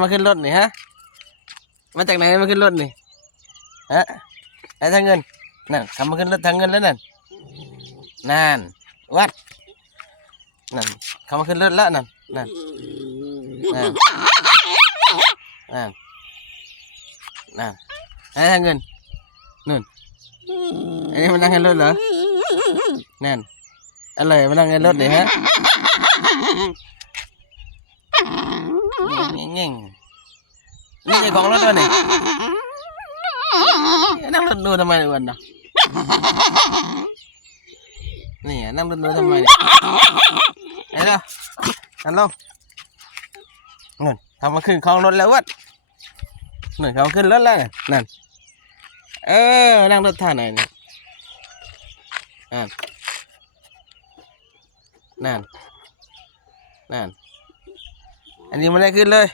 มาขึ้นรถนี่ฮะมาจากไหนมาขึ้นรถนี่ฮะไอ้ทางเงินนั่นขับมาขึ้นรถทางเงินแล้วนั่นวัดนั่นขับมาขึ้นรถแล้วนั่นไอ้ทางเงินนู่นไอ้นี่มันนั่งขึ้นรถเหรอนั่นอะไรมันนั่งขึ้นรถนี่ฮะเงี้ยนี่ไอ้ของรถตัวนี่นั่งรถดูทำไมวันน่ะนี่นั่งรถดูทำไมไอ้เนาะนั่นลงนั่นทำมาขึ้นของรถแล้ววัดนั่นเขาขึ้นรถแล้วนั่นนั่งรถท่าไหนนี่นั่นอันนี้มันได้ขึ้นเลย